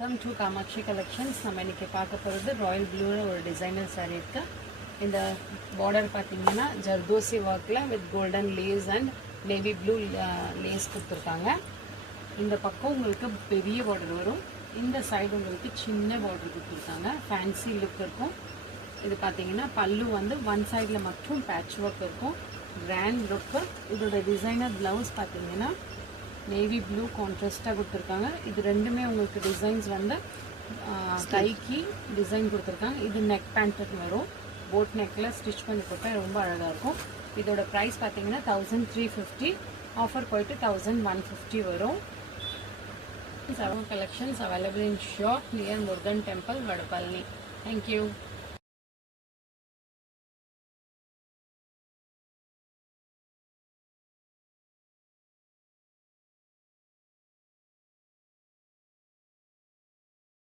Welcome to Kamakshi collections. நம்ம இன்றைக்கி பார்க்க போகிறது ராயல் ப்ளூவில் ஒரு டிசைனர் சாரீ இருக்குது. இந்த பார்டர் பார்த்தீங்கன்னா ஜர்தோசி ஒர்க்கில் with golden lace and navy blue lace கொடுத்துருக்காங்க. இந்த பக்கம் உங்களுக்கு பெரிய பார்டர் வரும், இந்த சைடு உங்களுக்கு சின்ன பார்டர் கொடுத்துருக்காங்க. ஃபேன்சி லுக் இருக்கும். இது பார்த்தீங்கன்னா பல்லு வந்து ஒன் சைடில் மட்டும் பேட்ச் ஒர்க் இருக்கும், கிராண்ட் லுக்கு. இதோட டிசைனர் ப்ளவுஸ் பார்த்தீங்கன்னா நேவி ப்ளூ கான்ட்ராஸ்டாக கொடுத்துருக்காங்க. இது ரெண்டுமே உங்களுக்கு டிசைன்ஸ் வந்து கைக்கு டிசைன் கொடுத்துருக்காங்க. இது நெக் பேண்ட்டுக்கு வரும், போட் நெக்கில் ஸ்டிச் பண்ணி போட்டால் ரொம்ப அழகாக இருக்கும். இதோட ப்ரைஸ் பார்த்தீங்கன்னா 1350, ஆஃபர் போயிட்டு 1150 வரும். Our collections available in shop near Murugan Temple, Vadapalani. Thank you.